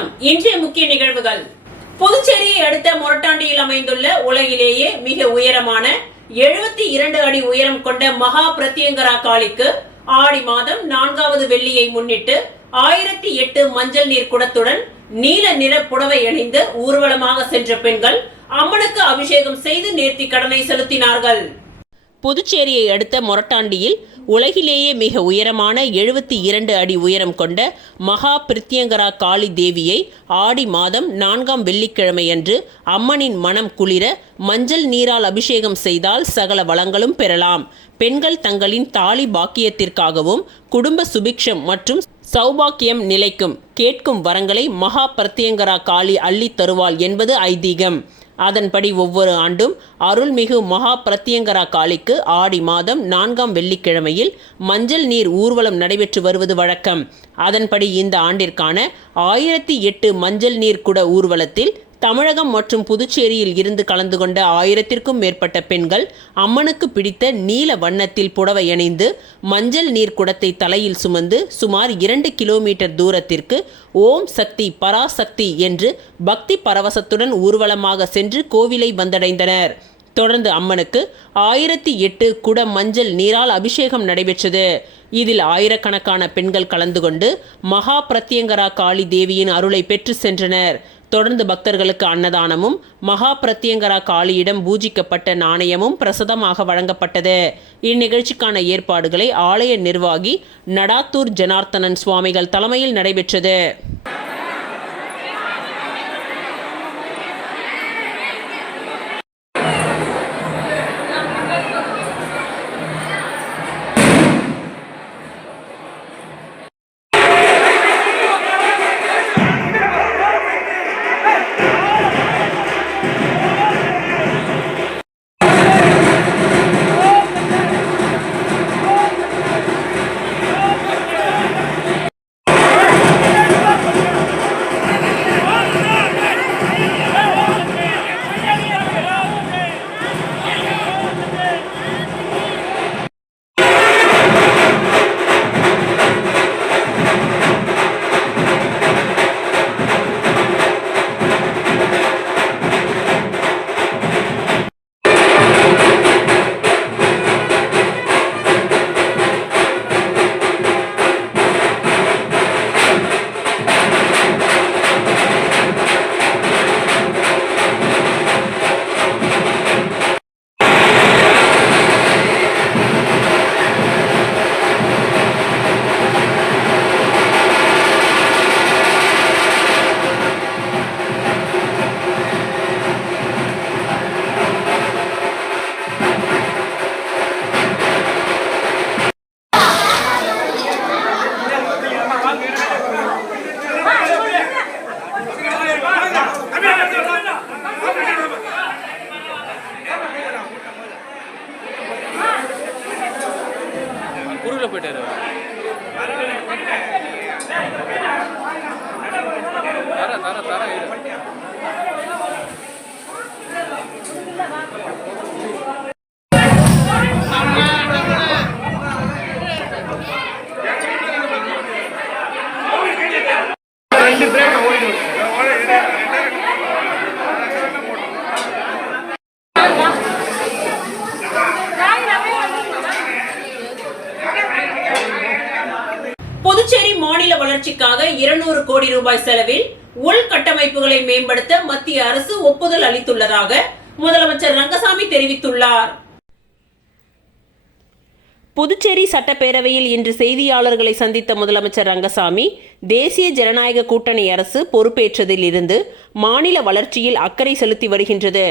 வணக்கம். இன்றைய முக்கிய நிகழ்வுகள். புதுச்சேரியை அடுத்த மொரட்டாண்டியில் அமைந்துள்ள உலகிலேயே மிக உயரமான 72 அடி உயரம் கொண்ட மகா பிரத்யங்கரா காளிக்கு ஆடி மாதம் 4வது வெள்ளியை முன்னிட்டு 1008 மஞ்சள் நீர் குடத்துடன் நீல நிற புடவை அணிந்து ஊர்வலமாக சென்ற பெண்கள் அம்மனுக்கு அபிஷேகம் செய்து நேர்த்தி கடனை செலுத்தினார்கள். புதுச்சேரியை அடுத்த மொரட்டாண்டியில் உலகிலேயே மிக உயரமான 72 அடி உயரம் கொண்ட மகா பிரத்யங்கரா காளி தேவியை ஆடி மாதம் 4ஆம் வெள்ளிக்கிழமையன்று அம்மனின் மனம் குளிர மஞ்சள் நீரால் அபிஷேகம் செய்தால் சகல வளங்களும் பெறலாம். பெண்கள் தங்களின் தாலி பாக்கியத்திற்காகவும் குடும்ப சுபிக்ஷம் மற்றும் சௌபாக்கியம் நிலைக்கும் கேட்கும் வரங்களை மகா பிரத்யங்கரா காளி அள்ளி தருவாள் என்பது ஐதீகம். அதன்படி ஒவ்வொரு ஆண்டும் அருள்மிகு மகா பிரத்யங்கரா காளிக்கு ஆடி மாதம் 4ஆம் வெள்ளிக்கிழமையில் மஞ்சள் நீர் ஊர்வலம் நடைபெற்று வருவது வழக்கம். அதன்படி இந்த ஆண்டிற்கான 1008 மஞ்சள் நீர் குட ஊர்வலத்தில் தமிழகம் மற்றும் புதுச்சேரியில் இருந்து கலந்து கொண்ட 1000த்திற்கும் மேற்பட்ட பெண்கள் அம்மனுக்கு பிடித்த நீல வண்ணத்தில் புடவை அணிந்து மஞ்சள் நீர் குடத்தை தலையில் சுமந்து சுமார் 2 கிலோமீட்டர் தூரத்திற்கு ஓம் சக்தி பராசக்தி என்று பக்தி பரவசத்துடன் ஊர்வலமாக சென்று கோவிலை வந்தடைந்தனர். தொடர்ந்து அம்மனுக்கு 1008 குட மஞ்சள் நீரால் அபிஷேகம் நடைபெற்றது. இதில் ஆயிரக்கணக்கான பெண்கள் கலந்து கொண்டு மகா பிரத்யங்கரா காளி தேவியின் அருளை பெற்று சென்றனர். தொடர்ந்து பக்தர்களுக்கு அன்னதானமும் மகா பிரத்யங்கரா காளியிடம் பூஜிக்கப்பட்ட நாணயமும் பிரசாதமாக வழங்கப்பட்டது. இந்நிகழ்ச்சிக்கான ஏற்பாடுகளை ஆலய நிர்வாகி நடாத்தூர் ஜனார்த்தனன் சுவாமிகள் தலைமையில் நடைபெற்றது. போயிட்டாரு. தர தர புதுச்சேரி மாநில வளர்ச்சிக்காக 200 கோடி ரூபாய் செலவில் உள்கட்டமைப்புகளை மேம்படுத்த மத்திய அரசு ஒப்புதல் அளித்துள்ளதாக முதலமைச்சர் ரங்கசாமி தெரிவித்துள்ளார். புதுச்சேரி சட்டப்பேரவையில் இன்று செய்தியாளர்களை சந்தித்த முதலமைச்சர் ரங்கசாமி, தேசிய ஜனநாயக கூட்டணி அரசு பொறுப்பேற்றதில் இருந்து மாநில வளர்ச்சியில் அக்கறை செலுத்தி வருகின்றது.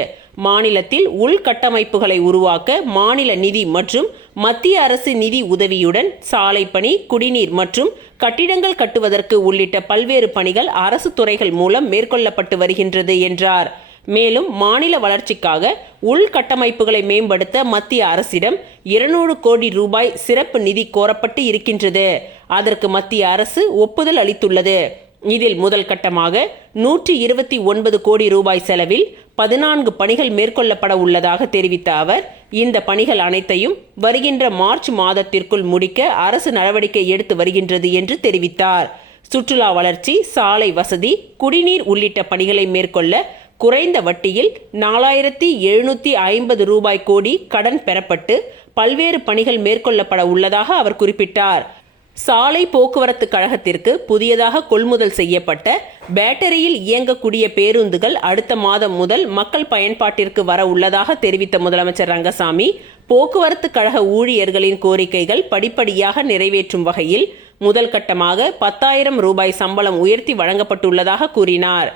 மாநிலத்தில் உள்கட்டமைப்புகளை உருவாக்க மாநில நிதி மற்றும் மத்திய அரசு நிதி உதவியுடன் சாலை பணி, குடிநீர் மற்றும் கட்டிடங்கள் கட்டுவதற்கு உள்ளிட்ட பல்வேறு பணிகள் அரசு துறைகள் மூலம் மேற்கொள்ளப்பட்டு வருகின்றது என்றார். மேலும் மாநில வளர்ச்சிக்காக உள்கட்டமைப்புகளை மேம்படுத்த மத்திய அரசிடம் 200 கோடி ரூபாய் சிறப்பு நிதி கோரப்பட்டு இருக்கின்றது. அதற்கு மத்திய அரசு ஒப்புதல் அளித்துள்ளது. இதில் முதல் கட்டமாக 129 கோடி ரூபாய் செலவில் 14 பணிகள் மேற்கொள்ளப்பட உள்ளதாக தெரிவித்த அவர், இந்த பணிகள் அனைத்தையும் வருகின்ற மார்ச் மாதத்திற்குள் முடிக்க அரசு நடவடிக்கை எடுத்து வருகின்றது என்று தெரிவித்தார். சுற்றுலா வளர்ச்சி, சாலை வசதி, குடிநீர் உள்ளிட்ட பணிகளை மேற்கொள்ள குறைந்த வட்டியில் 4750 ரூபாய் கோடி கடன் பெறப்பட்டு பல்வேறு பணிகள் மேற்கொள்ளப்பட உள்ளதாக அவர் குறிப்பிட்டார். சாலை போக்குவரத்து கழகத்திற்கு புதியதாக கொள்முதல் செய்யப்பட்ட பேட்டரியில் இயங்கக்கூடிய பேருந்துகள் அடுத்த மாதம் முதல் மக்கள் பயன்பாட்டிற்கு வர உள்ளதாக தெரிவித்த முதலமைச்சர் ரங்கசாமி, போக்குவரத்து கழக ஊழியர்களின் கோரிக்கைகள் படிப்படியாக நிறைவேற்றும் வகையில் முதல் கட்டமாக 10,000 ரூபாய் சம்பளம் உயர்த்தி வழங்கப்பட்டுள்ளதாக கூறினார்.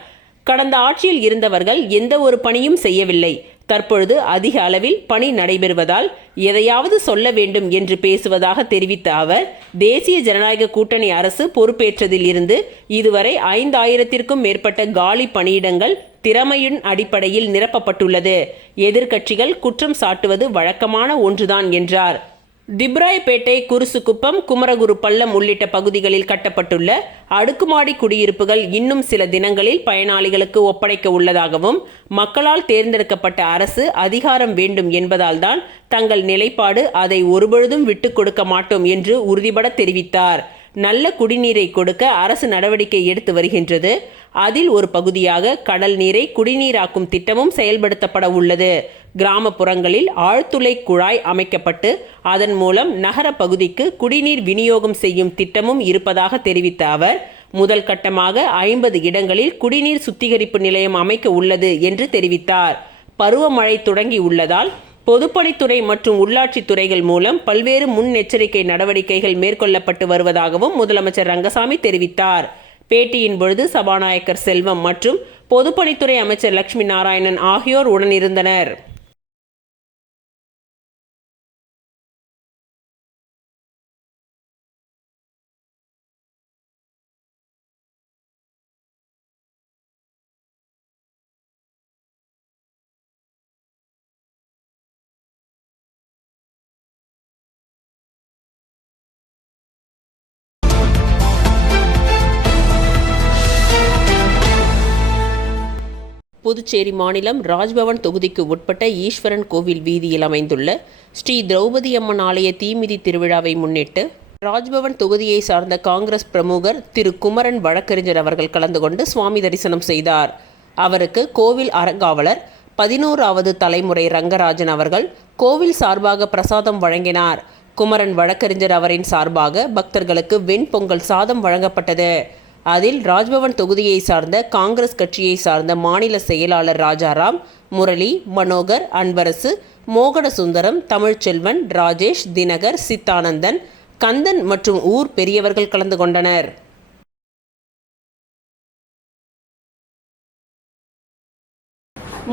கடந்த ஆட்சியில் இருந்தவர்கள் எந்த ஒரு பணியும் செய்யவில்லை. தற்பொழுது அதிக அளவில் பணி நடைபெறுவதால் எதையாவது சொல்ல வேண்டும் என்று பேசுவதாக தெரிவித்த அவர், தேசிய ஜனநாயக கூட்டணி அரசு பொறுப்பேற்றதில் இருந்து இதுவரை 5000க்கும் மேற்பட்ட காலி பணியிடங்கள் திறமையின் அடிப்படையில் நிரப்பப்பட்டுள்ளது. எதிர்க்கட்சிகள் குற்றம் சாட்டுவது வழக்கமான ஒன்றுதான் என்றார். திப்ராயப்பேட்டை, குருசுக்குப்பம், குமரகுரு பள்ளம் உள்ளிட்ட பகுதிகளில் கட்டப்பட்டுள்ள அடுக்குமாடி குடியிருப்புகள் இன்னும் சில தினங்களில் பயனாளிகளுக்கு ஒப்படைக்க உள்ளதாகவும், மக்களால் தேர்ந்தெடுக்கப்பட்ட அரசு அதிகாரம் வேண்டும் என்பதால் தான் தங்கள் நிலைப்பாடு, அதை ஒருபொழுதும் விட்டுக் கொடுக்க மாட்டோம் என்று உறுதிபட தெரிவித்தார். நல்ல குடிநீரை கொடுக்க அரசு நடவடிக்கை எடுத்து வருகின்றது. அதில் ஒரு பகுதியாக கடல் நீரை குடிநீராக்கும் திட்டமும் செயல்படுத்தப்பட உள்ளது. கிராமப்புறங்களில் ஆழ்துளை குழாய் அமைக்கப்பட்டு அதன் மூலம் நகர பகுதிக்கு குடிநீர் விநியோகம் செய்யும் திட்டமும் இருப்பதாக தெரிவித்த அவர், முதல் கட்டமாக 50 இடங்களில் குடிநீர் சுத்திகரிப்பு நிலையம் அமைக்க உள்ளது என்று தெரிவித்தார். பருவமழை தொடங்கி உள்ளதால் பொதுப்பணித்துறை மற்றும் உள்ளாட்சி துறைகள் மூலம் பல்வேறு முன்னெச்சரிக்கை நடவடிக்கைகள் மேற்கொள்ளப்பட்டு வருவதாகவும் முதலமைச்சர் ரங்கசாமி தெரிவித்தார். பேட்டியின் பொழுது சபாநாயகர் செல்வம் மற்றும் பொதுப்பணித்துறை அமைச்சர் லட்சுமி நாராயணன் ஆகியோர் உடனிருந்தனர். புதுச்சேரி மாநிலம் ராஜ்பவன் தொகுதிக்கு உட்பட்ட ஈஸ்வரன் கோவில் வீதியில் அமைந்துள்ள ஸ்ரீ திரௌபதி அம்மன் ஆலய தீமிதி திருவிழாவை முன்னிட்டு ராஜ்பவன் தொகுதியை சார்ந்த காங்கிரஸ் பிரமுகர் திரு குமரன் வழக்கறிஞர் அவர்கள் கலந்து கொண்டு சுவாமி தரிசனம் செய்தார். அவருக்கு கோவில் அறங்காவலர் 11வது தலைமுறை ரங்கராஜன் அவர்கள் கோவில் சார்பாக பிரசாதம் வழங்கினார். குமரன் வழக்கறிஞர் அவரின் சார்பாக பக்தர்களுக்கு வெண்பொங்கல் சாதம் வழங்கப்பட்டது. அதில் ராஜ்பவன் தொகுதியை சார்ந்த காங்கிரஸ் கட்சியை சார்ந்த மாநில செயலாளர் ராஜாராம், முரளி, மனோகர், அன்பரசு, மோகனசுந்தரம், தமிழ்ச்செல்வன், ராஜேஷ், தினகர், சித்தானந்தன், கந்தன் மற்றும் ஊர் பெரியவர்கள் கலந்து கொண்டனர்.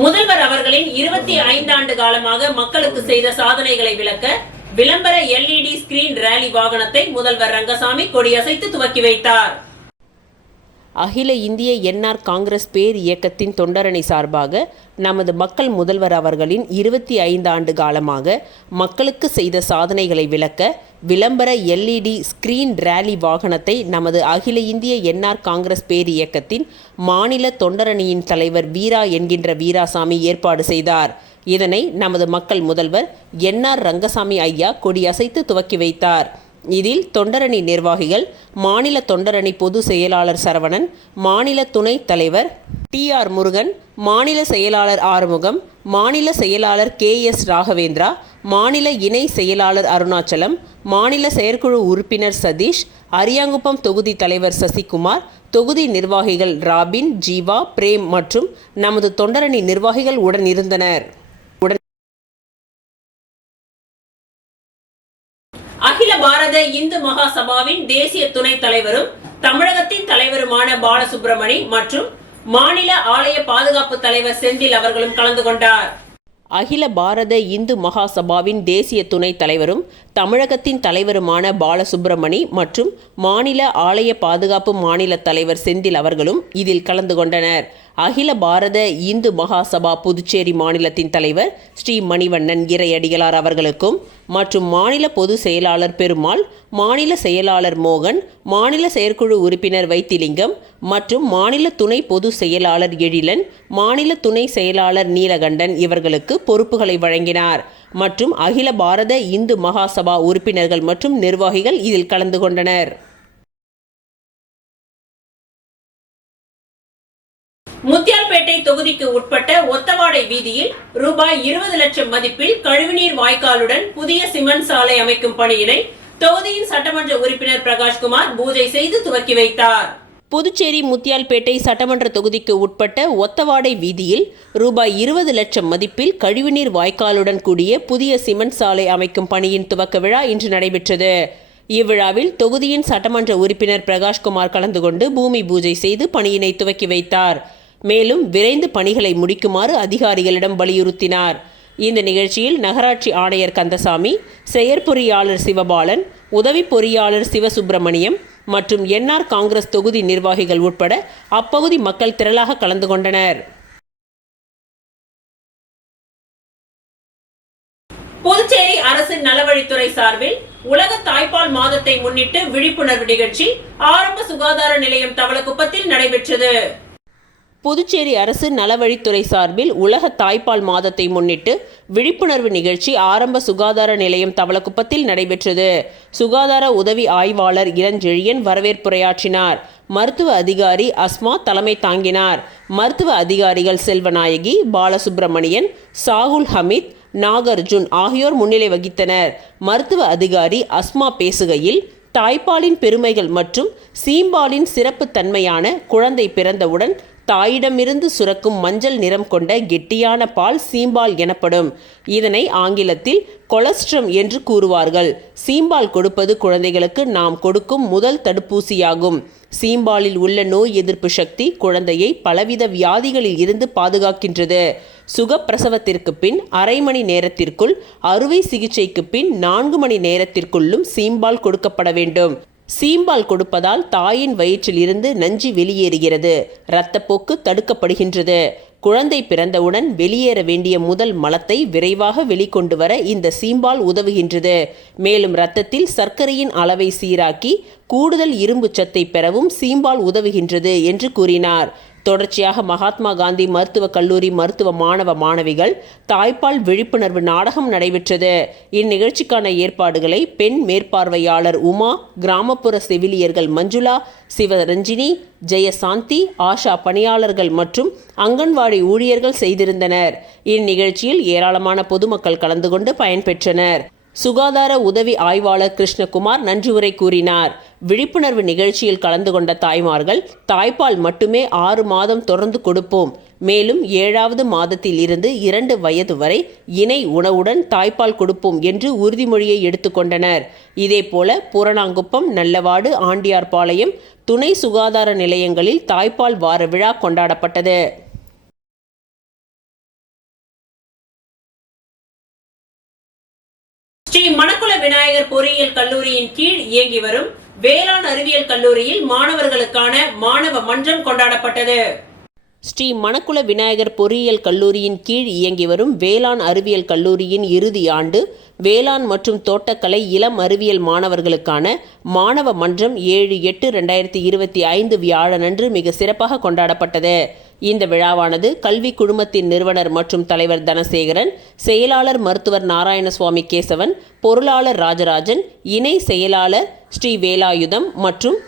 முதல்வர் அவர்களின் 25 ஆண்டு காலமாக மக்களுக்கு செய்த சாதனைகளை விளக்க விளம்பர LED ஸ்கிரீன் ரேலி வாகனத்தை முதல்வர் ரங்கசாமி கொடியசைத்து துவக்கி வைத்தார். அகில இந்திய என்ஆர் காங்கிரஸ் பேர் இயக்கத்தின் தொண்டரணி சார்பாக நமது மக்கள் முதல்வர் அவர்களின் 25 ஆண்டு காலமாக மக்களுக்கு செய்த சாதனைகளை விளக்க விளம்பர LED ஸ்கிரீன் ரேலி வாகனத்தை நமது அகில இந்திய என்ஆர் காங்கிரஸ் பேர் இயக்கத்தின் மாநில தொண்டரணியின் தலைவர் வீரா என்கின்ற வீராசாமி ஏற்பாடு செய்தார். இதனை நமது மக்கள் முதல்வர் என்ஆர் ரங்கசாமி ஐயா கொடியசைத்து துவக்கி வைத்தார். இதில் தொண்டரணி நிர்வாகிகள், மாநில தொண்டரணி பொது செயலாளர் சரவணன், மாநில துணைத் தலைவர் TR முருகன், மாநில செயலாளர் ஆறுமுகம், மாநில செயலாளர் KS ராகவேந்திரா, மாநில இணை செயலாளர் அருணாச்சலம், மாநில செயற்குழு உறுப்பினர் சதீஷ், அரியாங்குப்பம் தொகுதி தலைவர் சசிகுமார், தொகுதி நிர்வாகிகள் ராபின், ஜீவா, பிரேம் மற்றும் நமது தொண்டரணி நிர்வாகிகள் உடன் இருந்தனர். அகில பாரத இந்து மகா சபாவின் தேசிய துணைத் தலைவரும் தமிழகத்தின் தலைவருமான பாலசுப்ரமணி மற்றும் மாநில ஆலய பாதுகாப்பு தலைவர் செந்தில் அவர்களும் கலந்து கொண்டார். அகில பாரத இந்து மகா சபாவின் தேசிய துணைத் தலைவரும் தமிழகத்தின் தலைவருமான பாலசுப்ரமணி மற்றும் மாநில ஆலய பாதுகாப்பு மாநில தலைவர் செந்தில் அவர்களும் இதில் கலந்து கொண்டனர். அகில பாரத இந்து மகா சபா புதுச்சேரி மாநிலத்தின் தலைவர் ஸ்ரீ மணிவண்ணன் இறையடிகளார் அவர்களுக்கும் மற்றும் மாநில பொது செயலாளர் பெருமாள், மாநில செயலாளர் மோகன், மாநில செயற்குழு உறுப்பினர் வைத்திலிங்கம் மற்றும் மாநில துணை பொது செயலாளர் எழிலன், மாநில துணை செயலாளர் நீலகண்டன் இவர்களுக்கு பொறுப்புகளை வழங்கினார். மற்றும் அகில பாரத இந்து மகா சபா உறுப்பினர்கள் மற்றும் நிர்வாகிகள் இதில் கலந்து கொண்டனர். முத்தியால்பேட்டை தொகுதிக்கு உட்பட்ட ஒத்தவாடை வீதியில் ரூபாய் 20 லட்சம் மதிப்பில் கழிவுநீர் வாய்க்காலுடன் புதிய சிமெண்ட் சாலை அமைக்கும் பணியினை தொகுதியின் சட்டமன்ற உறுப்பினர் பிரகாஷ்குமார் பூஜை செய்து துவக்கி வைத்தார். புதுச்சேரி முத்தியால்பேட்டை சட்டமன்ற தொகுதிக்கு உட்பட்ட ஒத்தவாடை வீதியில் ரூபாய் 20 லட்சம் மதிப்பில் கழிவுநீர் வாய்க்காலுடன் கூடிய புதிய சிமெண்ட் சாலை அமைக்கும் பணியின் துவக்க விழா இன்று நடைபெற்றது. இவ்விழாவில் தொகுதியின் சட்டமன்ற உறுப்பினர் பிரகாஷ்குமார் கலந்து கொண்டு பூமி பூஜை செய்து பணியினை துவக்கி வைத்தார். மேலும் விரைந்து பணிகளை முடிக்குமாறு அதிகாரிகளிடம் வலியுறுத்தினார். இந்த நிகழ்ச்சியில் நகராட்சி ஆணையர் கந்தசாமி, செயற்பொறியாளர் சிவபாலன், உதவி பொறியாளர் சிவசுப்பிரமணியம் மற்றும் என்ஆர் காங்கிரஸ் தொகுதி நிர்வாகிகள் உட்பட அப்பகுதி மக்கள் திரளாக கலந்து கொண்டனர். புதுச்சேரி அரசு நலவழித்துறை சார்பில் உலக தாய்ப்பால் மாதத்தை முன்னிட்டு விழிப்புணர்வு நிகழ்ச்சி ஆரம்ப சுகாதார நிலையம் தவளக்குப்பத்தில் நடைபெற்றது. புதுச்சேரி அரசு நலவழித்துறை சார்பில் உலக தாய்ப்பால் மாதத்தை முன்னிட்டு விழிப்புணர்வு நிகழ்ச்சி ஆரம்ப சுகாதார நிலையம் தவளக்குப்பத்தில் நடைபெற்றது. சுகாதார உதவி ஆய்வாளர் இளஞ்செழியன் வரவேற்புரையாற்றினார். மருத்துவ அதிகாரி அஸ்மா தலைமை தாங்கினார். மருத்துவ அதிகாரிகள் செல்வநாயகி, பாலசுப்பிரமணியன், சாகுல் ஹமீத், நாகார்ஜுன் ஆகியோர் முன்னிலை வகித்தனர். மருத்துவ அதிகாரி அஸ்மா பேசுகையில், தாய்ப்பாலின் பெருமைகள் மற்றும் சீம்பாலின் சிறப்பு தன்மையான குழந்தை பிறந்தவுடன் தாயிடமிருந்து சுரக்கும் மஞ்சள் நிறம் கொண்ட கெட்டியான பால் சீம்பால் எனப்படும். இதனை ஆங்கிலத்தில் கொலஸ்ட்ரம் என்று கூறுவார்கள். சீம்பால் கொடுப்பது குழந்தைகளுக்கு நாம் கொடுக்கும் முதல் தடுப்பூசியாகும். சீம்பாலில் உள்ள நோய் எதிர்ப்பு சக்தி குழந்தையை பலவித வியாதிகளில் இருந்து பாதுகாக்கின்றது. சுகப்பிரசவத்திற்கு பின் அரை மணி நேரத்திற்குள், அறுவை சிகிச்சைக்கு பின் 4 மணி நேரத்திற்குள்ளும் சீம்பால் கொடுக்கப்பட வேண்டும். சீம்பால் கொடுப்பதால் தாயின் வயிற்றில் இருந்து நஞ்சு வெளியேறுகிறது. இரத்தப்போக்கு தடுக்கப்படுகின்றது. குழந்தை பிறந்தவுடன் வெளியேற வேண்டிய முதல் மலத்தை விரைவாக வெளிக்கொண்டு வர இந்த சீம்பால் உதவுகின்றது. மேலும் இரத்தத்தில் சர்க்கரையின் அளவை சீராக்கி கூடுதல் இரும்பு சத்தை பெறவும் சீம்பால் உதவுகின்றது என்று கூறினார். தொடர்ச்சியாக மகாத்மா காந்தி மருத்துவக் கல்லூரி மருத்துவ மாணவ மாணவிகள் தாய்ப்பால் விழிப்புணர்வு நாடகம் நடைபெற்றது. இந்நிகழ்ச்சிக்கான ஏற்பாடுகளை பெண் மேற்பார்வையாளர் உமா, கிராமப்புற செவிலியர்கள் மஞ்சுளா, சிவரஞ்சினி, ஜெயசாந்தி, ஆஷா பணியாளர்கள் மற்றும் அங்கன்வாடி ஊழியர்கள் செய்திருந்தனர். இந்நிகழ்ச்சியில் ஏராளமான பொதுமக்கள் கலந்து கொண்டு பயன்பெற்றனர். சுகாதார உதவி ஆய்வாளர் கிருஷ்ணகுமார் நன்றி உரை கூறினார். விழிப்புணர்வு நிகழ்ச்சியில் கலந்து கொண்ட தாய்மார்கள், தாய்ப்பால் மட்டுமே 6 மாதம் தொடர்ந்து கொடுப்போம். மேலும் 7வது மாதத்தில் இருந்து 2 வயது வரை இணை உணவுடன் தாய்ப்பால் கொடுப்போம் என்று உறுதிமொழியை எடுத்துக்கொண்டனர். இதேபோல பூரணாங்குப்பம், நல்லவாடு, ஆண்டியார்பாளையம் துணை சுகாதார நிலையங்களில் தாய்ப்பால் வார விழா கொண்டாடப்பட்டது. ஸ்ரீ மணக்குள விநாயகர் பொறியியல் கல்லூரியின் கீழ் இயங்கி வரும் வேளாண் அறிவியல் கல்லூரியில் மாணவர்களுக்கான மாணவ மன்றம் கொண்டாடப்பட்டது. ஸ்ரீ மணக்குள விநாயகர் பொறியியல் கல்லூரியின் கீழ் இயங்கி வரும் வேளாண் அறிவியல் கல்லூரியின் இறுதி ஆண்டு வேளாண் மற்றும் தோட்டக்கலை இளம் அறிவியல் மாணவர்களுக்கான மாணவ மன்றம் 7/8/2025 வியாழனன்று மிக சிறப்பாக கொண்டாடப்பட்டது. இந்த விழாவானது கல்வி குழுமத்தின் நிறுவனர் மற்றும் தலைவர் தனசேகரன், செயலாளர் மருத்துவர் நாராயணசுவாமி கேசவன், பொருளாளர் ராஜராஜன், இணை செயலாளர் ஸ்ரீ வேலாயுதம் மற்றும்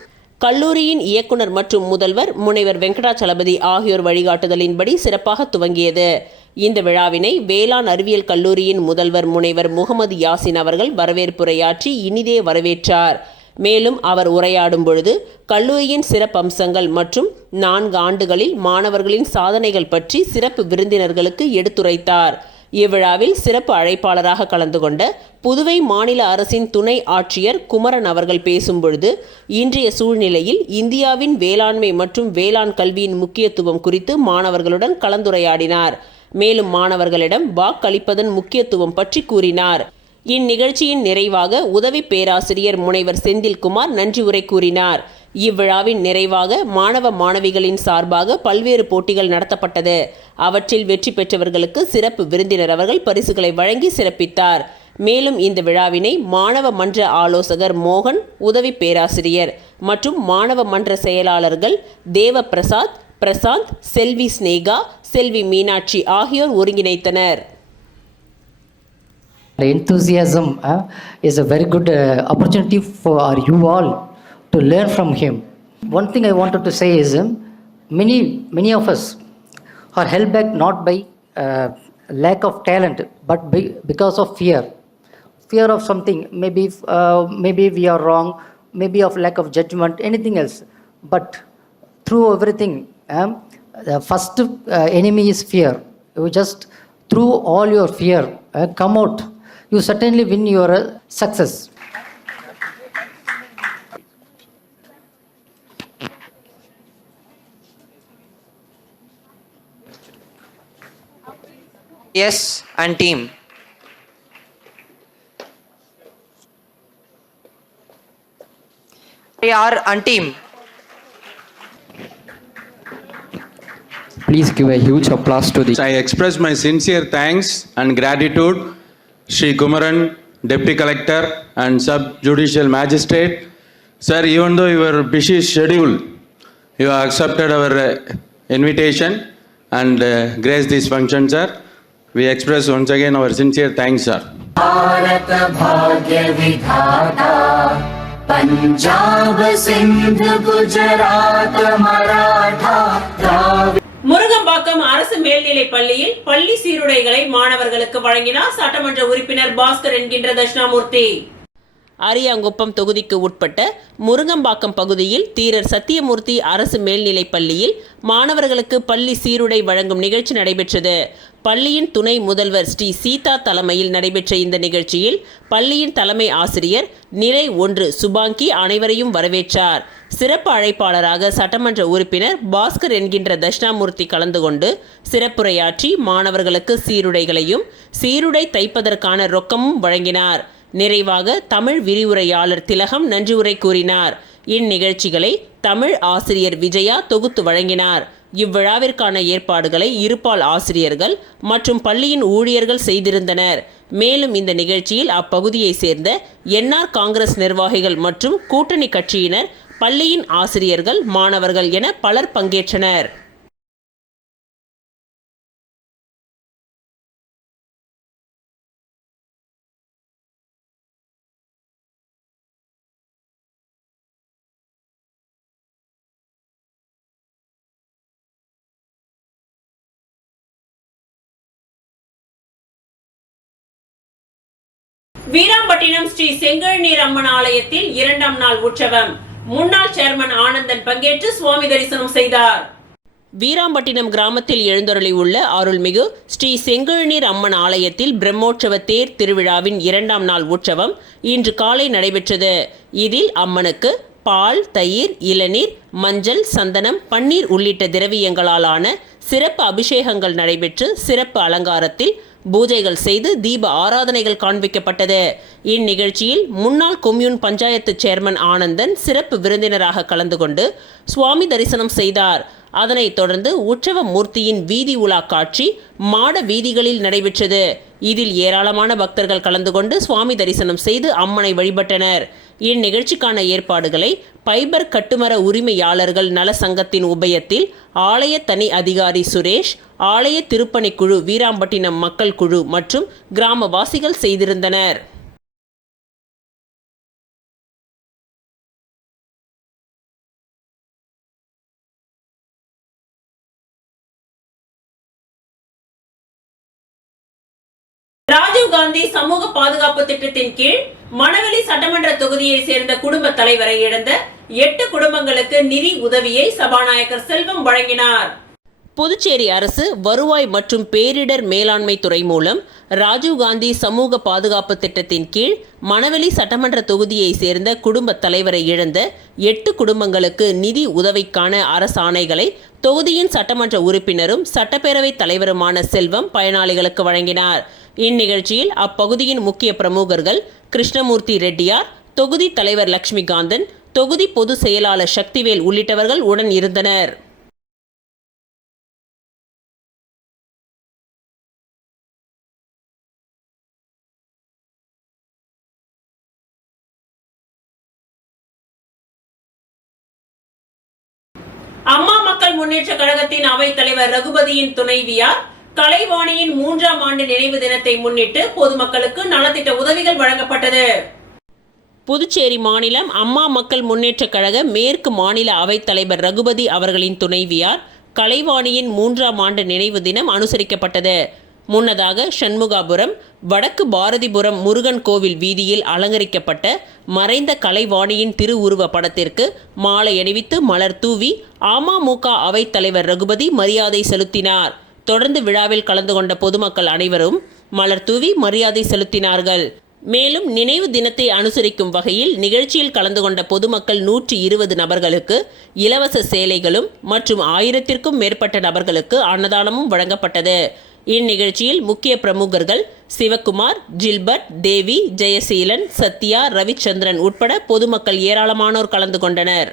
கல்லூரியின் இயக்குனர் மற்றும் முதல்வர் முனைவர் வெங்கடாச்சலபதி ஆகியோர் வழிகாட்டுதலின்படி சிறப்பாக துவங்கியது. இந்த விழாவினை வேளாண் அறிவியல் கல்லூரியின் முதல்வர் முனைவர் முகமது யாசின் அவர்கள் வரவேற்புரையாற்றி இனிதே வரவேற்றார். மேலும் அவர் உரையாடும் பொழுது கல்லூரியின் சிறப்பம்சங்கள் மற்றும் 4 ஆண்டுகளில் மாணவர்களின் சாதனைகள் பற்றி சிறப்பு விருந்தினர்களுக்கு எடுத்துரைத்தார். இவ்விழாவில் சிறப்பு அழைப்பாளராக கலந்து கொண்ட புதுவை மாநில அரசின் துணை ஆட்சியர் குமரன் அவர்கள் பேசும்பொழுது, இன்றைய சூழ்நிலையில் இந்தியாவின் வேளாண்மை மற்றும் வேளாண் கல்வியின் முக்கியத்துவம் குறித்து மாணவர்களுடன் கலந்துரையாடினார். மேலும் மாணவர்களிடம் வாக்களிப்பதன் முக்கியத்துவம் பற்றி கூறினார். இந்நிகழ்ச்சியின் நிறைவாக உதவி பேராசிரியர் முனைவர் செந்தில்குமார் நன்றி உரை கூறினார். இவ்விழாவின் நிறைவாக மாணவ மாணவிகளின் சார்பாக பல்வேறு போட்டிகள் நடத்தப்பட்டது. அவற்றில் வெற்றி பெற்றவர்களுக்கு சிறப்பு விருந்தினர் அவர்கள் பரிசுகளை வழங்கி சிறப்பித்தார். மேலும் இந்த விழாவினை மாணவ மன்ற ஆலோசகர் மோகன், உதவி பேராசிரியர் மற்றும் மாணவ மன்ற செயலாளர்கள் தேவ பிரசாத், பிரசாந்த், செல்வி ஸ்னேகா, செல்வி மீனாட்சி ஆகியோர் ஒருங்கிணைத்தனர். The enthusiasm is a very good opportunity for you all to learn from him. One thing I wanted to say is many of us are held back not by lack of talent, but because of fear. Fear of something, maybe we are wrong, maybe of lack of judgment, anything else. But through everything, the first enemy is fear. You just through all your fear come out, you certainly win your success. Yes, and team. AR and team. Please give a huge applause to the. I express my sincere thanks and gratitude, Shri Kumaran, Deputy Collector and Sub-Judicial Magistrate. Sir, even though your busy schedule, you have accepted our invitation and graced this function, sir. We express once again our sincere thanks, sir. Bharat भाग्य विधाता पंजाब सिंध गुजरात मराठा द्राविड. முருகம்பாக்கம் அரசு மேல்நிலை பள்ளியில் பள்ளி சீருடைகளை மாணவர்களுக்கு வழங்கினார் சட்டமன்ற உறுப்பினர் பாஸ்கர் என்கின்ற தட்சிணாமூர்த்தி. அரியாங்குப்பம் தொகுதிக்கு உட்பட்ட முருகம்பாக்கம் பகுதியில் தீரர் சத்தியமூர்த்தி அரசு மேல்நிலைப் பள்ளியில் மாணவர்களுக்கு பள்ளி சீருடை வழங்கும் நிகழ்ச்சி நடைபெற்றது. பள்ளியின் துணை முதல்வர் ஸ்ரீ சீதா தலைமையில் நடைபெற்ற இந்த நிகழ்ச்சியில் பள்ளியின் தலைமை ஆசிரியர் நிலை 1 சுபாங்கி அனைவரையும் வரவேற்றார். சிறப்பு அழைப்பாளராக சட்டமன்ற உறுப்பினர் பாஸ்கர் என்கின்ற தட்சிணாமூர்த்தி கலந்து கொண்டு சிறப்புரையாற்றி மாணவர்களுக்கு சீருடைகளையும் சீருடை தைப்பதற்கான ரொக்கமும் வழங்கினார். நிறைவாக தமிழ் விரிவுரையாளர் திலகம் நன்றி உரை கூறினார். இந்நிகழ்ச்சிகளை தமிழ் ஆசிரியர் விஜயா தொகுத்து வழங்கினார். இவ்விழாவிற்கான ஏற்பாடுகளை இருபால் ஆசிரியர்கள் மற்றும் பள்ளியின் ஊழியர்கள் செய்திருந்தனர். மேலும் இந்த நிகழ்ச்சியில் அப்பகுதியை சேர்ந்த என்ஆர் காங்கிரஸ் நிர்வாகிகள் மற்றும் கூட்டணி கட்சியினர், பள்ளியின் ஆசிரியர்கள், மாணவர்கள் என பலர் பங்கேற்றனர். வீராம்பட்டினம் ஸ்ரீ செங்கழுநீர் அம்மன் ஆலயத்தில் 2ஆம் நாள் உற்சவம். முன்னாள் சேர்மன் ஆனந்தன் பங்கேற்று சுவாமி தரிசனம் செய்தார். வீராம்பட்டினம் கிராமத்தில் எழுந்தருளி உள்ள அருள்மிகு ஸ்ரீ செங்கழுநீர் அம்மன் ஆலயத்தில் பிரம்மோற்சவ தேர் திருவிழாவின் 2ஆம் நாள் உற்சவம் இன்று காலை நடைபெற்றது. இதில் அம்மனுக்கு பால், தயிர், இளநீர், மஞ்சள், சந்தனம், பன்னீர் உள்ளிட்ட திரவியங்களாலான சிறப்பு அபிஷேகங்கள் நடைபெற்று சிறப்பு அலங்காரத்தில் பூஜைகள் செய்து தீப ஆராதனைகள் காண்பிக்கப்பட்டது. இந்நிகழ்ச்சியில் முன்னாள் கொம்யூன் பஞ்சாயத்து சேர்மன் ஆனந்தன் சிறப்பு விருந்தினராக கலந்து கொண்டு சுவாமி தரிசனம் செய்தார். அதனைத் தொடர்ந்து உற்சவ மூர்த்தியின் வீதி உலா காட்சி மாட வீதிகளில் நடைபெற்றது. இதில் ஏராளமான பக்தர்கள் கலந்து கொண்டு சுவாமி தரிசனம் செய்து அம்மனை வழிபட்டனர். இந்நிகழ்ச்சிக்கான ஏற்பாடுகளை பைபர் கட்டுமர உரிமையாளர்கள் நல சங்கத்தின் உபயத்தில் ஆலய தனி அதிகாரி சுரேஷ், ஆலய திருப்பணிக்குழு, வீராம்பட்டினம் மக்கள் குழு மற்றும் கிராமவாசிகள் செய்திருந்தனர். ராஜீவ்காந்தி சமூக பாதுகாப்பு திட்டத்தின் கீழ் மணவெளி சட்டமன்ற தொகுதியை சேர்ந்த குடும்ப தலைவரை இழந்த 8 குடும்பங்களுக்கு நிதி உதவியை சபாநாயகர் செல்வம் வழங்கினார். புதுச்சேரி அரசு வருவாய் மற்றும் பேரிடர் மேலாண்மை துறை மூலம் ராஜீவ்காந்தி சமூக பாதுகாப்பு திட்டத்தின் கீழ் மணவெளி சட்டமன்ற தொகுதியை சேர்ந்த குடும்ப தலைவரை இழந்த 8 குடும்பங்களுக்கு நிதி உதவிக்கான அரசாணைகளை தொகுதியின் சட்டமன்ற உறுப்பினரும் சட்டப்பேரவைத் தலைவருமான செல்வம் பயனாளிகளுக்கு வழங்கினார். இந்நிகழ்ச்சியில் அப்பகுதியின் முக்கிய பிரமுகர்கள் கிருஷ்ணமூர்த்தி ரெட்டியார், தொகுதி தலைவர் லட்சுமிகாந்தன், தொகுதி பொது செயலாளர் சக்திவேல் உள்ளிட்டவர்கள் உடன் இருந்தனர். அம்மா மக்கள் முன்னேற்ற கழகத்தின் அவைத் தலைவர் ரகுபதியின் துணைவியார் கலைவாணியின் 3ஆம் ஆண்டு நினைவு தினத்தை முன்னிட்டு பொதுமக்களுக்கு நலத்திட்ட உதவிகள் வழங்கப்பட்டது. புதுச்சேரி மாநிலம் அம்மா மக்கள் முன்னேற்ற கழக மேற்கு மாநில அவைத் தலைவர் ரகுபதி அவர்களின் துணைவியார் கலைவாணியின் 3ஆம் ஆண்டு நினைவு தினம் அனுசரிக்கப்பட்டது. முன்னதாக சண்முகாபுரம் வடக்கு பாரதிபுரம் முருகன் கோவில் வீதியில் அலங்கரிக்கப்பட்ட மறைந்த கலைவாணியின் திருவுருவ படத்திற்கு மாலை அணிவித்து மலர் தூவி அமமுக அவைத் தலைவர் ரகுபதி மரியாதை செலுத்தினார். தொடர்ந்து விழாவில் கலந்து கொண்ட பொதுமக்கள் அனைவரும் மலர் தூவி மரியாதை செலுத்தினார்கள். மேலும் நினைவு தினத்தை அனுசரிக்கும் வகையில் நிகழ்ச்சியில் கலந்து கொண்ட பொதுமக்கள் 120 நபர்களுக்கு இலவச சேலைகளும் மற்றும் 1000க்கும் மேற்பட்ட நபர்களுக்கு அன்னதானமும் வழங்கப்பட்டது. இந்நிகழ்ச்சியில் முக்கிய பிரமுகர்கள் சிவக்குமார், ஜில்பர்ட், தேவி, ஜெயசீலன், சத்யா, ரவிச்சந்திரன் உட்பட பொதுமக்கள் ஏராளமானோர் கலந்து கொண்டனர்.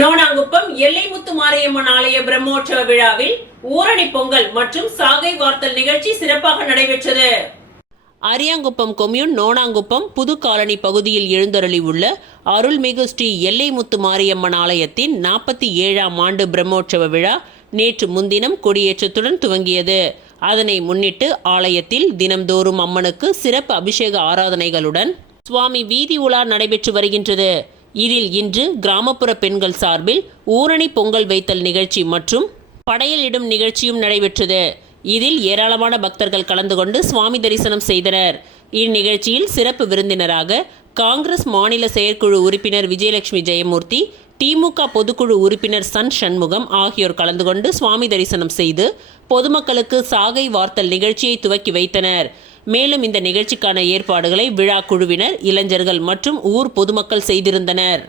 நோனாங்குப்பம் எல்லைமுத்து மாரியம்மன் ஆலய பிரம்மோற்சவ விழாவில் ஊரணி பொங்கல் மற்றும் சாகை வார்த்தல் நிகழ்ச்சி சிறப்பாக நடைபெற்றது. அரியாங்குப்பம் கொம்யூன் நோனாங்குப்பம் புது காலனி பகுதியில் எழுந்தருளி உள்ள அருள்மிகு ஸ்ரீ எல்லைமுத்து மாரியம்மன் ஆலயத்தின் 47ஆம் ஆண்டு பிரம்மோற்சவ விழா நேற்று முன்தினம் கொடியேற்றத்துடன் துவங்கியது. அதனை முன்னிட்டு ஆலயத்தில் தினம்தோறும் அம்மனுக்கு சிறப்பு அபிஷேக ஆராதனைகளுடன் சுவாமி வீதி உலா நடைபெற்று வருகின்றது. இதில் இன்று கிராமப்புற பெண்கள் சார்பில் ஊரணி பொங்கல் வைத்தல் நிகழ்ச்சி மற்றும் படையலிடும் நிகழ்ச்சியும் நடைபெற்றது. இதில் ஏராளமான பக்தர்கள் கலந்து கொண்டு சுவாமி தரிசனம் செய்தனர். இந்நிகழ்ச்சியில் சிறப்பு விருந்தினராக காங்கிரஸ் மாநில செயற்குழு உறுப்பினர் விஜயலட்சுமி ஜெயமூர்த்தி, திமுக பொதுக்குழு உறுப்பினர் சன் சண்முகம் ஆகியோர் கலந்து கொண்டு சுவாமி தரிசனம் செய்து பொதுமக்களுக்கு சாகை வார்த்தல் நிகழ்ச்சியை துவக்கி வைத்தனர். மேலும் இந்த நிகழ்ச்சிக்கான ஏற்பாடுகளை விழா குழுவினர், இளைஞர்கள் மற்றும் ஊர் பொதுமக்கள் செய்திருந்தனர்.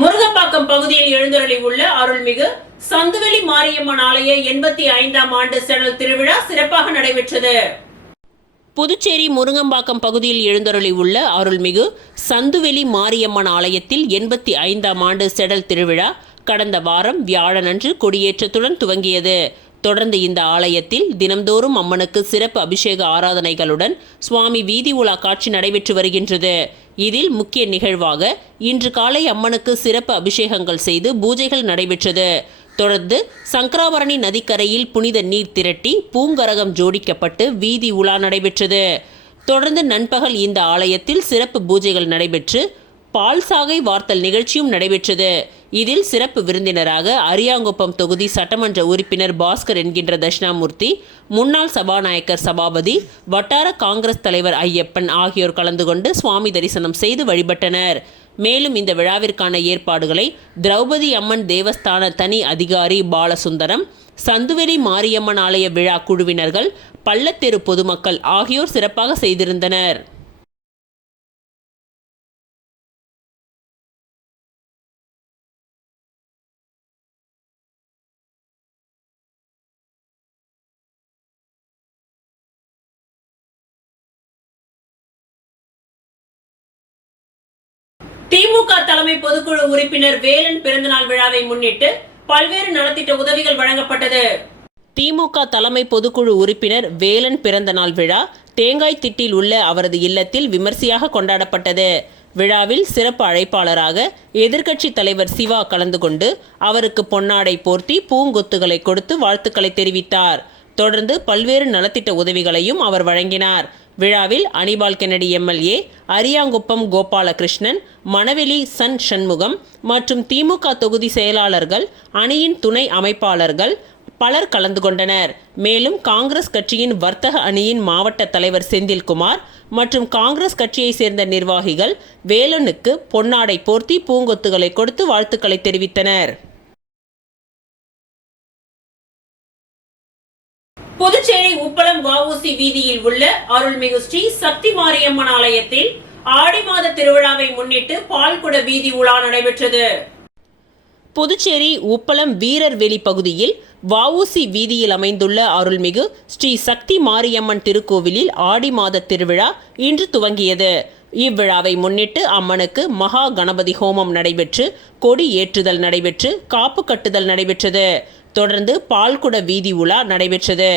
முருகப்பாக்கம் பகுதியில் எழுந்தருளி உள்ள அருள்மிகு சந்துவெளி மாரியம்மன் ஆலய 85ஆம் ஆண்டு செனல் திருவிழா சிறப்பாக நடைபெற்றது. புதுச்சேரி முருங்கம்பாக்கம் பகுதியில் எழுந்தருளி உள்ள அருள்மிகு சந்துவெளி மாரியம்மன் ஆலயத்தில் 85ஆம் ஆண்டு செடல் திருவிழா கடந்த வாரம் வியாழனன்று கொடியேற்றத்துடன் துவங்கியது. தொடர்ந்து இந்த ஆலயத்தில் தினம்தோறும் அம்மனுக்கு சிறப்பு அபிஷேக ஆராதனைகளுடன் சுவாமி வீதி உலா காட்சி நடைபெற்று வருகின்றது. இதில் முக்கிய நிகழ்வாக இன்று காலை அம்மனுக்கு சிறப்பு அபிஷேகங்கள் செய்து பூஜைகள் நடைபெற்றது. தொடர்ந்து சங்கராபரணி நதிக்கரையில் புனித நீர் திரட்டி பூங்கரகம் ஜோடிக்கப்பட்டு வீதி உலா நடைபெற்றது. தொடர்ந்து நண்பகல் இந்த ஆலயத்தில் சிறப்பு பூஜைகள் நடைபெற்று பால் சாகை வார்த்தல் நிகழ்ச்சியும் நடைபெற்றது. இதில் சிறப்பு விருந்தினராக அரியாங்குப்பம் தொகுதி சட்டமன்ற உறுப்பினர் பாஸ்கர் என்கின்ற தட்சிணாமூர்த்தி, முன்னாள் சபாநாயகர் சபாபதி, வட்டார காங்கிரஸ் தலைவர் ஐயப்பன் ஆகியோர் கலந்து கொண்டு சுவாமி தரிசனம் செய்து வழிபட்டனர். மேலும் இந்த விழாவிற்கான ஏற்பாடுகளை திரௌபதி அம்மன் தேவஸ்தான தனி அதிகாரி பாலசுந்தரம், சந்துவெளி மாரியம்மன் ஆலய விழா குழுவினர்கள், பள்ளத்தெரு பொதுமக்கள் ஆகியோர் சிறப்பாக செய்திருந்தனர். திமுக தலைமை பொதுக்குழு உறுப்பினர் வேலன் பிறந்தநாள் விழாவை முன்னிட்டு பல்வேறு நலத்திட்ட உதவிகள் வழங்கப்பட்டது. திமுக தலைமை பொதுக்குழு உறுப்பினர் வேலன் பிறந்தநாள் விழா தேங்காய் திட்டில் உள்ள அவரது இல்லத்தில் விமர்சையாக கொண்டாடப்பட்டது. விழாவில் சிறப்பு அழைப்பாளராக எதிர்க்கட்சி தலைவர் சிவா கலந்து கொண்டு அவருக்கு பொன்னாடை போர்த்தி பூங்கொத்துகளை கொடுத்து வாழ்த்துக்களை தெரிவித்தார். தொடர்ந்து பல்வேறு நலத்திட்ட உதவிகளையும் அவர் வழங்கினார். விழாவில் அனிபால் கென்னடி எம்எல்ஏ, அரியாங்குப்பம் கோபாலகிருஷ்ணன், மணவெளி சன் சண்முகம் மற்றும் திமுக தொகுதி செயலாளர்கள், அணியின் துணை அமைப்பாளர்கள் பலர் கலந்து கொண்டனர். மேலும் காங்கிரஸ் கட்சியின் வர்த்தக அணியின் மாவட்ட தலைவர் செந்தில்குமார் மற்றும் காங்கிரஸ் கட்சியை சேர்ந்த நிர்வாகிகள் வேலனுக்கு பொன்னாடை போர்த்தி பூங்கொத்துகளை கொடுத்து வாழ்த்துக்களை தெரிவித்தனர். புதுச்சேரி உப்பளம் வஉசி வீதியில் உள்ள அருள்மிகு ஸ்ரீ சக்தி மாரியம்மன் ஆலயத்தில் ஆடி மாத திருவிழாவை முன்னிட்டு பால்குட வீதி உலா நடைபெற்றது. புதுச்சேரி உப்பளம் வீரர்வெளி பகுதியில் வஉசி வீதியில் அமைந்துள்ள அருள்மிகு ஸ்ரீ சக்தி மாரியம்மன் திருக்கோவிலில் ஆடி மாத திருவிழா இன்று துவங்கியது. இவ்விழாவை முன்னிட்டு அம்மனுக்கு மகா கணபதி ஹோமம் நடைபெற்று கொடி ஏற்றுதல் நடைபெற்று காப்பு கட்டுதல் நடைபெற்றது. தொடர்ந்து பால்குட வீதி உலா நடைபெற்றது.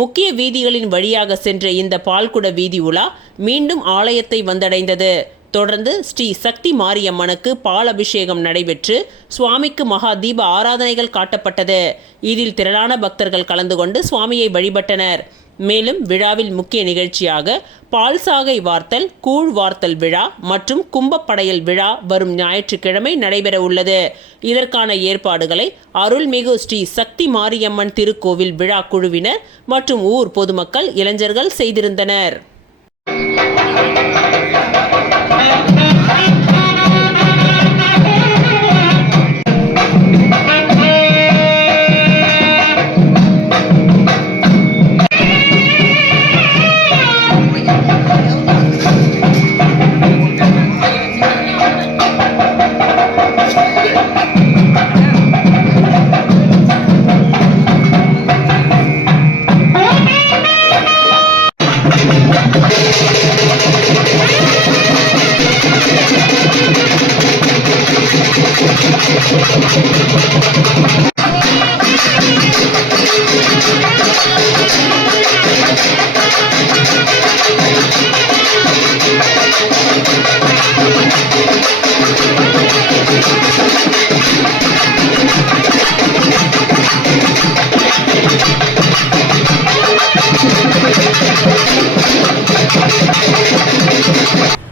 முக்கிய வீதிகளின் வழியாக சென்ற இந்த பால்குட வீதி உலா மீண்டும் ஆலயத்தை வந்தடைந்தது. தொடர்ந்து ஸ்ரீ சக்தி மாரியம்மனுக்கு பால் அபிஷேகம் நடைபெற்று சுவாமிக்கு மகா தீப ஆராதனைகள் காட்டப்பட்டது. இதில் திரளான பக்தர்கள் கலந்து கொண்டு சுவாமியை வழிபட்டனர். மேலும் விழாவில் முக்கிய நிகழ்ச்சியாக பால் சாகை வார்த்தல், கூழ் வார்த்தல் விழா மற்றும் கும்பப்படையல் விழா வரும் ஞாயிற்றுக்கிழமை நடைபெற உள்ளது. இதற்கான ஏற்பாடுகளை அருள்மிகு ஸ்ரீ சக்தி மாரியம்மன் திருக்கோவில் விழா குழுவினர் மற்றும் ஊர் பொதுமக்கள், இளைஞர்கள் செய்திருந்தனர்.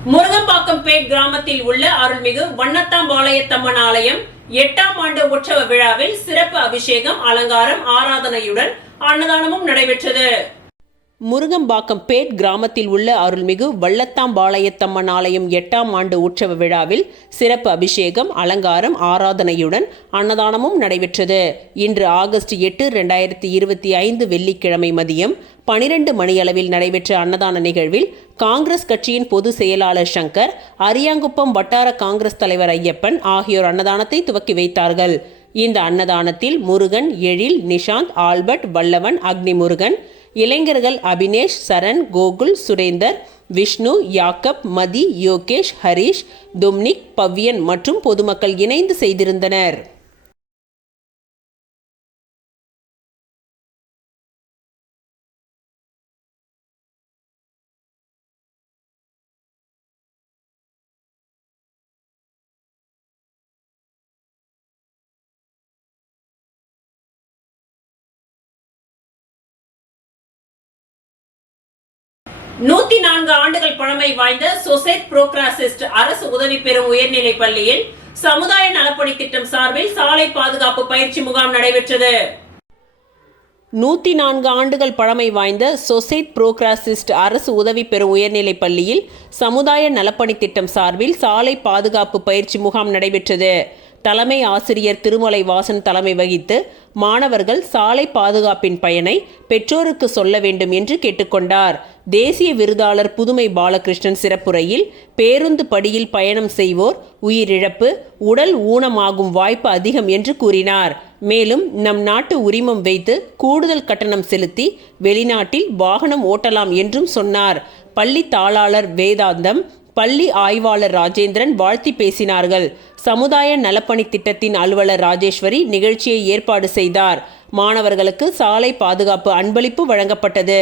முருகம்பாக்கம்பேட் கிராமத்தில் உள்ள அருள்மிகு வண்ணத்தாம்பாளையத்தம்மன் ஆலயம் 8ஆம் ஆண்டு உற்சவ விழாவில் சிறப்பு அபிஷேகம், அலங்காரம், ஆராதனையுடன் அன்னதானமும் நடைபெற்றது. முருகம்பாக்கம்பேட் கிராமத்தில் உள்ள அருள்மிகு வள்ளத்தாம்பாளையத்தம்மன் ஆலயம் 8ஆம் ஆண்டு உற்சவ விழாவில் சிறப்பு அபிஷேகம், அலங்காரம், ஆராதனையுடன் அன்னதானமும் நடைபெற்றது. இன்று ஆகஸ்ட் 8, 2025 வெள்ளிக்கிழமை மதியம் 12 மணியளவில் நடைபெற்ற அன்னதான நிகழ்வில் காங்கிரஸ் கட்சியின் பொதுச் செயலாளர் சங்கர், அரியாங்குப்பம் வட்டார காங்கிரஸ் தலைவர் ஐயப்பன் ஆகியோர் அன்னதானத்தை துவக்கி வைத்தார்கள். இந்த அன்னதானத்தில் முருகன், எழில், நிஷாந்த், ஆல்பர்ட், வல்லவன், அக்னி முருகன், இளைஞர்கள் அபினேஷ், சரண், கோகுல், சுரேந்தர், விஷ்ணு, யாக்கப், மதி, யோகேஷ், ஹரீஷ், தும்னிக், பவ்யன் மற்றும் பொதுமக்கள் இணைந்து செய்திருந்தனர். நூத்தி 4 ஆண்டுகள் பழமை வாய்ந்த சொசைட் புரோகிராசிஸ்ட் அரசு உதவி பெறும் உயர்நிலைப் பள்ளியில் சமுதாய நலப்பணி திட்டம் சார்பில் சாலை பாதுகாப்பு பயிற்சி முகாம் நடைபெற்றது. 104 ஆண்டுகள் பழமை வாய்ந்த சொசைட் புரோகிராசிஸ்ட் அரசு உதவி பெறும் உயர்நிலைப் பள்ளியில் சமுதாய நலப்பணி திட்டம் சார்பில் சாலை பாதுகாப்பு பயிற்சி முகாம் நடைபெற்றது. தலைமை ஆசிரியர் திருமலை வாசன் தலைமை வகித்து மாணவர்கள் சாலை பாதுகாப்பின் பயனை பெற்றோருக்கு சொல்ல வேண்டும் என்று கேட்டுக்கொண்டார். தேசிய விருதாளர் புதுமை பாலகிருஷ்ணன் சிறப்புரையில் பேருந்து படியில் பயணம் செய்வோர் உயிரிழப்பு, உடல் ஊனமாகும் வாய்ப்பு அதிகம் என்று கூறினார். மேலும் நம் நாட்டு உரிமம் வைத்து கூடுதல் கட்டணம் செலுத்தி வெளிநாட்டில் வாகனம் ஓட்டலாம் என்றும் சொன்னார். பள்ளி தாளாளர் வேதாந்தம், பள்ளி ஆய்வாளர் ராஜேந்திரன் வாழ்த்தி பேசினார்கள். சமுதாய நலப்பணி திட்டத்தின் அலுவலர் ராஜேஸ்வரி நிகழ்ச்சியை ஏற்பாடு செய்தார். மாணவர்களுக்கு சாலை பாதுகாப்பு அன்பளிப்பு வழங்கப்பட்டது.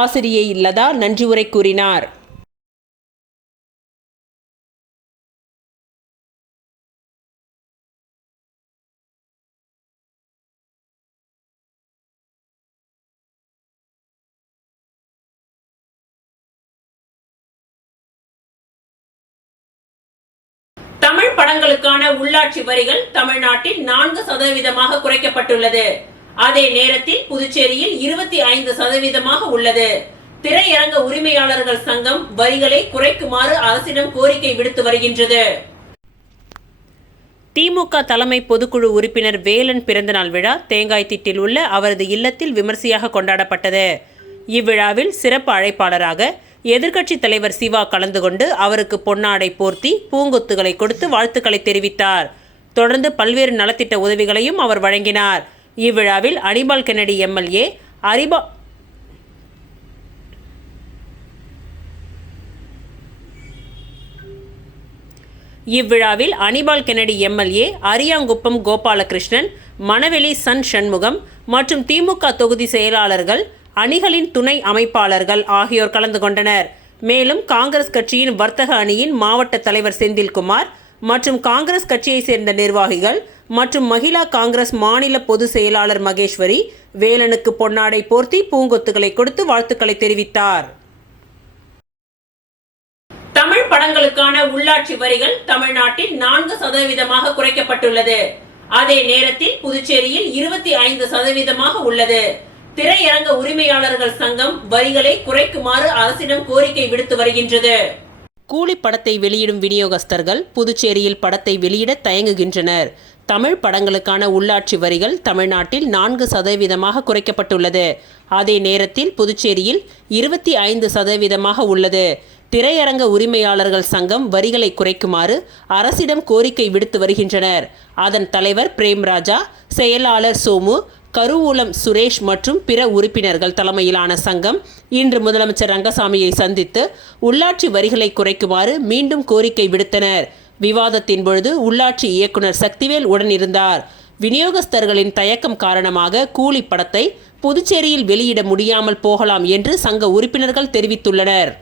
ஆசிரியை லதா நன்றி உரை கூறினார். தமிழ் படங்களுக்கான உள்ளாட்சி வரிகள் தமிழ்நாட்டில் 4% குறைக்கப்பட்டுள்ளது. அதே நேரத்தில் புதுச்சேரியில் 25% உள்ளது. திரையரங்க உரிமையாளர்கள் சங்கம் வரிகளை குறைக்குமாறு அரசிடம் கோரிக்கை விடுத்து வருகின்றது. திமுக தலைமை பொதுக்குழு உறுப்பினர் வேலன் பிறந்தநாள் விழா தேங்காய்திட்டில் உள்ள அவரது இல்லத்தில் விமர்சையாக கொண்டாடப்பட்டது. இவ்விழாவில் சிறப்பு அழைப்பாளராக எதிர்க்கட்சித் தலைவர் சிவா கலந்து கொண்டு அவருக்கு பொன்னாடை போர்த்தி பூங்கொத்துகளை கொடுத்து வாழ்த்துக்களை தெரிவித்தார். தொடர்ந்து பல்வேறு நலத்திட்ட உதவிகளையும் அவர் வழங்கினார். இவ்விழாவில் அனிபால் கென்னடி எம்எல்ஏ, இவ்விழாவில் அனிபால் கென்னடி எம்எல்ஏ, அரியாங்குப்பம் கோபாலகிருஷ்ணன், மணவெளி சன் சண்முகம் மற்றும் திமுக தொகுதி செயலாளர்கள், அணிகளின் துணை அமைப்பாளர்கள் ஆகியோர் கலந்து கொண்டனர். மேலும் காங்கிரஸ் கட்சியின் வர்த்தக அணியின் மாவட்ட தலைவர் செந்தில்குமார் மற்றும் காங்கிரஸ் கட்சியை சேர்ந்த நிர்வாகிகள் மற்றும் மகிழா காங்கிரஸ் மாநில பொதுச் செயலாளர் மகேஸ்வரி வேலனுக்கு பொன்னாடை போர்த்தி பூங்கொத்துகளை கொடுத்து வாழ்த்துக்களை தெரிவித்தார். தமிழ் படங்களுக்கான உள்ளாட்சி வரிகள் தமிழ்நாட்டில் 4% குறைக்கப்பட்டுள்ளது. அதே நேரத்தில் புதுச்சேரியில் 25% உள்ளது. திரையரங்க உரிமையாளர்கள் சங்கம் வரிகளை குறைக்குமாறு அரசிடம் கோரிக்கை விடுத்து வருகின்றது. கூலி படத்தை வெளியிடும் விநியோகஸ்தர்கள் புதுச்சேரியில் படத்தை வெளியிட தயங்குகின்றனர். தமிழ் படங்களுக்கான உள்ளாட்சி வரிகள் தமிழ்நாட்டில் 4% குறைக்கப்பட்டுள்ளது. அதே நேரத்தில் புதுச்சேரியில் 25% உள்ளது. திரையரங்க உரிமையாளர்கள் சங்கம் வரிகளை குறைக்குமாறு அரசிடம் கோரிக்கை விடுத்து வருகின்றனர். அதன் தலைவர் பிரேம்ராஜா, செயலாளர் சோமு, கருவூலம் சுரேஷ் மற்றும் பிற உறுப்பினர்கள் தலைமையிலான சங்கம் இன்று முதலமைச்சர் ரங்கசாமியை சந்தித்து உள்ளாட்சி வரிகளை குறைக்குமாறு மீண்டும் கோரிக்கை விடுத்தனர். விவாதத்தின் பொழுது உள்ளாட்சி இயக்குனர் சக்திவேல் உடன் இருந்தார். விநியோகஸ்தர்களின் தயக்கம் காரணமாக கூலி படத்தை புதுச்சேரியில் வெளியிட முடியாமல் போகலாம் என்று சங்க உறுப்பினர்கள் தெரிவித்துள்ளனர்.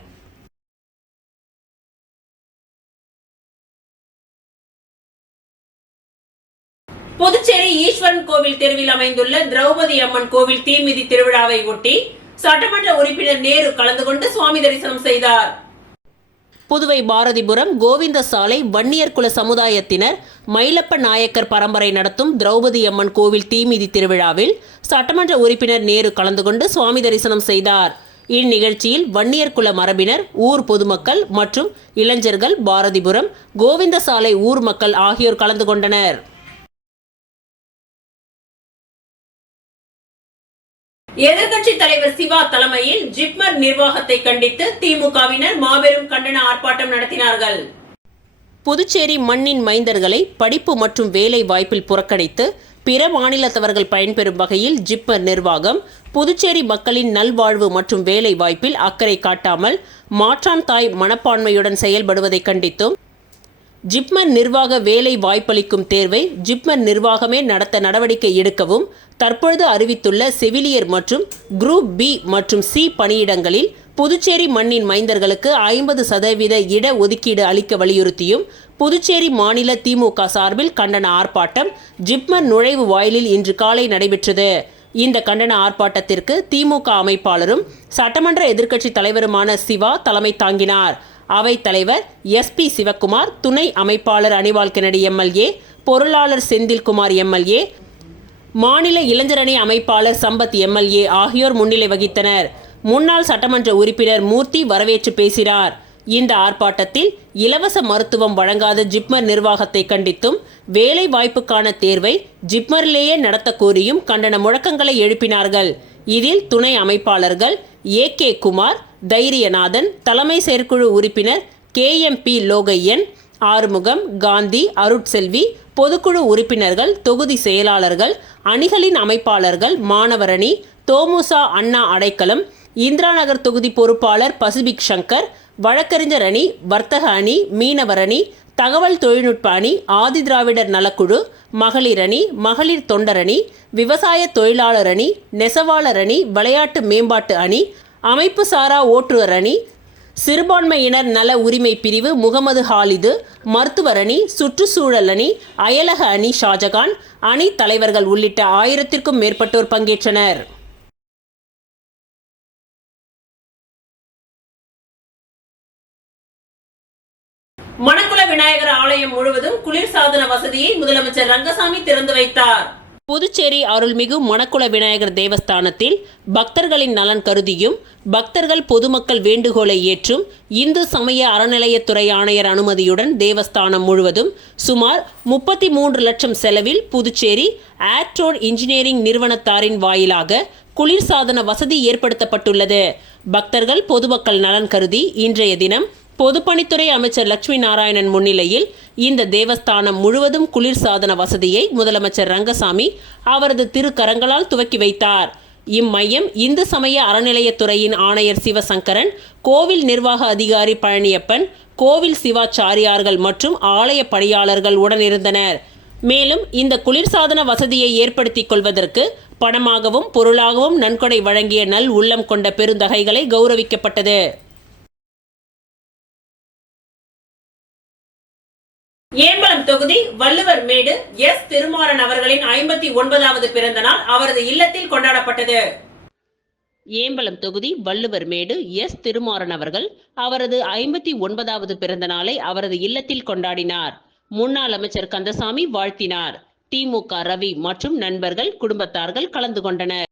புதுச்சேரி ஈஸ்வரன் கோவில் தெருவில் அமைந்துள்ள திரௌபதி அம்மன் கோவில் தீமிதி திருவிழாவை ஒட்டி சட்டமன்ற உறுப்பினர் நேரு கலந்து கொண்டு சுவாமி தரிசனம் செய்தார். புதுவை பாரதிபுரம் கோவிந்த சாலை வன்னியர் குல சமுதாயத்தினர் மயிலப்ப நாயக்கர் பரம்பரை நடத்தும் திரௌபதி அம்மன் கோவில் தீமிதி திருவிழாவில் சட்டமன்ற உறுப்பினர் நேரு கலந்து கொண்டு சுவாமி தரிசனம் செய்தார். இந்நிகழ்ச்சியில் வன்னியர் குல மரபினர், ஊர் பொதுமக்கள் மற்றும் இளைஞர்கள், பாரதிபுரம் கோவிந்த சாலை ஊர் மக்கள் ஆகியோர் கலந்து கொண்டனர். எதிர்க்கட்சி தலைவர் சிவா தலைமையில் ஜிப்மர் நிர்வாகத்தை கண்டித்து திமுகவினர் மாபெரும் கண்டன ஆர்ப்பாட்டம் நடத்தினார்கள். புதுச்சேரி மண்ணின் மைந்தர்களை படிப்பு மற்றும் வேலை வாய்ப்பில் புறக்கணித்து பிற மாநிலத்தவர்கள் பயன்பெறும் வகையில் ஜிப்மர் நிர்வாகம் புதுச்சேரி மக்களின் நல்வாழ்வு மற்றும் வேலை வாய்ப்பில் அக்கறை காட்டாமல் மாற்றான் தாய் மனப்பான்மையுடன் செயல்படுவதை கண்டித்தும், ஜிப்மர் நிர்வாக வேலை வாய்ப்பளிக்கும் தேர்வை ஜிப்மர் நிர்வாகமே நடத்த நடவடிக்கை எடுக்கவும், தற்பொழுது அறிவித்துள்ள செவிலியர் மற்றும் குரூப் பி மற்றும் சி பணியிடங்களில் புதுச்சேரி மண்ணின் மைந்தர்களுக்கு 50% இட ஒதுக்கீடு அளிக்க வலியுறுத்தியும் புதுச்சேரி மாநில திமுக சார்பில் கண்டன ஆர்ப்பாட்டம் ஜிப்மர் நுழைவு வாயிலில் இன்று காலை நடைபெற்றது. இந்த கண்டன ஆர்ப்பாட்டத்திற்கு திமுக அமைப்பாளரும் சட்டமன்ற எதிர்க்கட்சி தலைவருமான சிவா தலைமை தாங்கினார். அவைத் தலைவர் எஸ்பி சிவக்குமார், துணை அமைப்பாளர் அனிபால் கென்னடி எம்எல்ஏ, பொருளாளர் செந்தில்குமார் எம்எல்ஏ, மாநில இளைஞரணி அமைப்பாளர் சம்பத் எம்எல்ஏ ஆகியோர் முன்னிலை வகித்தனர். முன்னாள் சட்டமன்ற உறுப்பினர் மூர்த்தி வரவேற்று பேசினார். இந்த ஆர்ப்பாட்டத்தில் இலவச மருத்துவம் வழங்காத ஜிப்மர் நிர்வாகத்தை கண்டித்தும், வேலை வாய்ப்புக்கான தேர்வை ஜிப்மரிலேயே நடத்த கோரியும் கண்டன முழக்கங்களை எழுப்பினார்கள். இதில் துணை அமைப்பாளர்கள் ஏ.கே. குமார், தைரியநாதன், தலைமை செயற்குழு உறுப்பினர் KMP லோகையன், ஆறுமுகம், காந்தி, அருட்செல்வி, பொதுக்குழு உறுப்பினர்கள், தொகுதி செயலாளர்கள், அணிகளின் அமைப்பாளர்கள், மாணவரணி, தோமுசா அண்ணா அடைக்கலம், இந்திரா நகர் தொகுதி பொறுப்பாளர் பசிபிக் சங்கர், வழக்கறிஞர் அணி, வர்த்தக அணி, மீனவர் அணி, தகவல் தொழில்நுட்ப அணி, ஆதி திராவிடர் நலக்குழு, மகளிர் அணி, மகளிர் தொண்டரணி, விவசாய தொழிலாளர் அணி, நெசவாளர் அணி, விளையாட்டு மேம்பாட்டு அணி, அமைப்பு சாரா ஓட்டுநர் அணி, சிறுபான்மையினர் நல உரிமை பிரிவு முகமது ஹாலிது, மருத்துவர் அணி, சுற்றுச்சூழல் அணி, அயலக அணி ஷாஜகான், அணி தலைவர்கள் உள்ளிட்ட 1000க்கும் மேற்பட்டோர் பங்கேற்றனர். மணக்குள விநாயகர் ஆலயம் முழுவதும் குளிர்சாதன வசதியை முதலமைச்சர் ரங்கசாமி திறந்து வைத்தார். புதுச்சேரி அருள்மிகு மணக்குள விநாயகர் தேவஸ்தானத்தில் பக்தர்களின் நலன் கருதியும் பக்தர்கள் பொதுமக்கள் வேண்டுகோளை ஏற்றும் இந்து சமய அறநிலையத்துறை ஆணையர் அனுமதியுடன் தேவஸ்தானம் முழுவதும் சுமார் 33 லட்சம் செலவில் புதுச்சேரி ஏர்ட்ரோட் இன்ஜினியரிங் நிறுவனத்தாரின் வாயிலாக குளிர்சாதன வசதி ஏற்படுத்தப்பட்டுள்ளது. பக்தர்கள் பொதுமக்கள் நலன் கருதி இன்றைய தினம் பொதுப்பணித்துறை அமைச்சர் லட்சுமி நாராயணன் முன்னிலையில் இந்த தேவஸ்தானம் முழுவதும் குளிர்சாதன வசதியை முதலமைச்சர் ரங்கசாமி அவரது திருக்கரங்களால் துவக்கி வைத்தார். இம்மையம் இந்து சமய அறநிலையத்துறையின் ஆணையர் சிவசங்கரன், கோவில் நிர்வாக அதிகாரி பழனியப்பன், கோவில் சிவாச்சாரியார்கள் மற்றும் ஆலய பணியாளர்கள் உடனிருந்தனர். மேலும் இந்த குளிர்சாதன வசதியை ஏற்படுத்திக் கொள்வதற்கு பணமாகவும் பொருளாகவும் நன்கொடை வழங்கிய நல் உள்ளம் கொண்ட பெருந்தகைகளை கௌரவிக்கப்பட்டது. ஏம்பலம் தொகுதி வள்ளுவர் மேடு எஸ். திருமாறன் அவர்களின் 59வது பிறந்த நாள் அவரது இல்லத்தில் கொண்டாடப்பட்டது. ஏம்பலம் தொகுதி வள்ளுவர் மேடு எஸ். திருமாறன் அவர்கள் அவரது 59வது பிறந்த நாளை அவரது இல்லத்தில் கொண்டாடினார். முன்னாள் அமைச்சர் கந்தசாமி வாழ்த்தினார். திமுக ரவி மற்றும் நண்பர்கள், குடும்பத்தார்கள் கலந்து கொண்டனர்.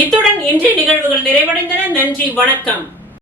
இத்துடன் இன்றைய நிகழ்வுகள் நிறைவடைந்தன. நன்றி, வணக்கம்.